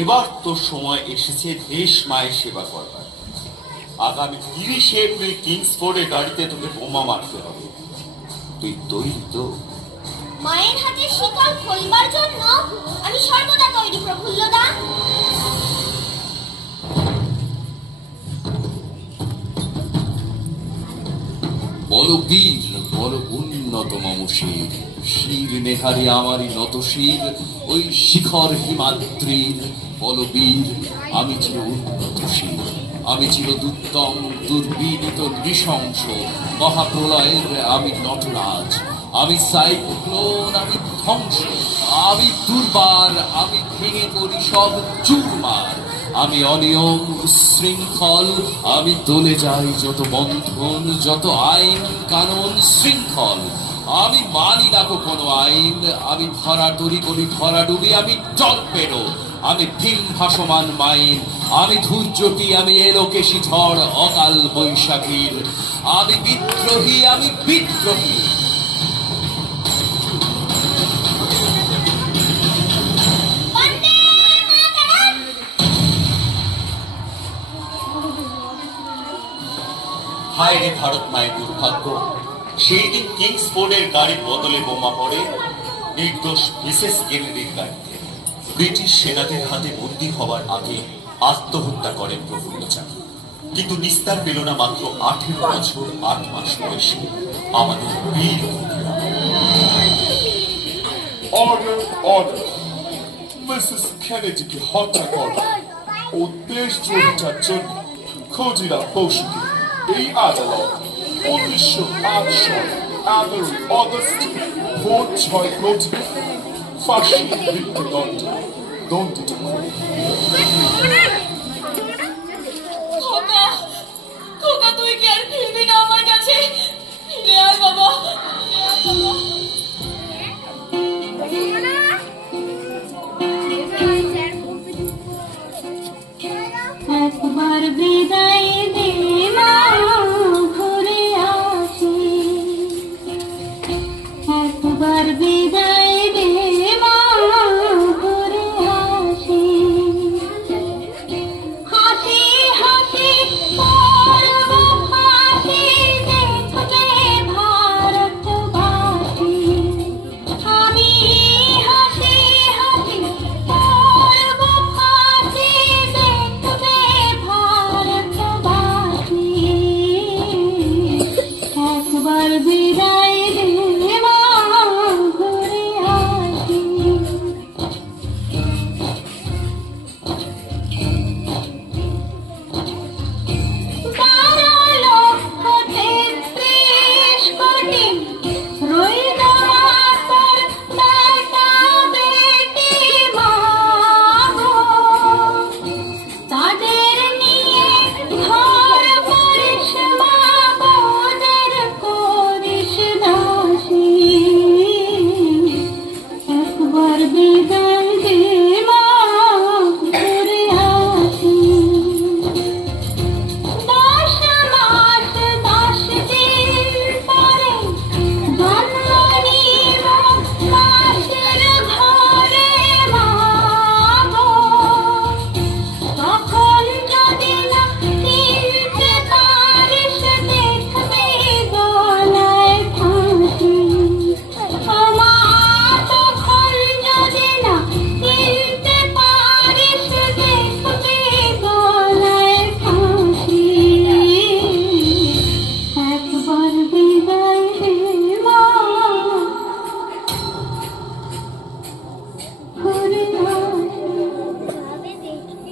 এবার তোর সময় এসেছে দেশ মায়ের সেবা করবার। আগামী তিরিশে এপ্রিল কিংসফোর্ডে গাড়িতে তোকে বোমা মারতে হবে। তুই তৈরি তো মায়ের হাতে শিকল খোলবার জন্য আমি সর্বদা তৈরি প্রফুল্লদা। বল বীর বল উন্নত মম শির শির নেহারি আমারই নত শির, ওই শিখর হিমাদ্রির। বল বীর আমি চির উন্নত শির, আমি চির দুত্তম দুর্বিনীত নৃশংস, মহাপ্রলয়ের আমি নটরাজ। আমি সাইক্লোন আমি ধ্বংস, আমি দুর্বার, আমি ভেঙে করি সব চুরমার। আমি অনিয়ম, শৃঙ্খল, আমি দলে যাই যত বন্ধন, যত আইন, কানুন, শৃঙ্খল। আমি মানি না তো কোনো আইন, আমি ধরা দড়ি করি ধরা ডুবি, আমি টর্পেডো আমি ভিন ভাসমান মাইন, আমি ধূর্যটি আমি এলোকেশি ঝড়, অকাল বৈশাখীর। আমি বিদ্রোহী আমি বিদ্রোহী। হায় রে ভারত মায়ের দুর্ভাগ্য। সেই দিন কিংসফোর্ডের গাড়ির বদলে বোমা পড়ে নির্দোষ মিসেস কেনেডির গাড়িতে। ব্রিটিশ সেনাদের হাতে বন্দী হওয়ার আগে আত্মহত্যা করেন প্রফুল্লচাঁদ। কিন্তু নিস্তার পেল না মাত্র আঠেরো বছর, আট মাস বয়সে আমাদের বীর। অর্ডার অর্ডার মিসেস হত্যা করা ও দেশদ্রোহিতার জন্য ক্ষুদিরাম বসুকে Ey adalar, konuşun, action, amory, others, bold joy, go to fashion, don't, don't do the cool. বিদায় দে মা আসি হাসি। হাসি পরব ফাঁসি দেখবে ভারতবাসী। আমি হাসি হাসি পরব ফাঁসি দেখবে ভারতবাসী। একবার বিদায়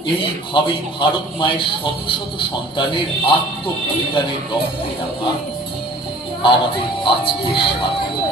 এইভাবেই ভারত মায়ের শত শত সন্তানের আত্মবলিদানের রক্তে রাখা আমাদের আজকের স্বাধীনতা।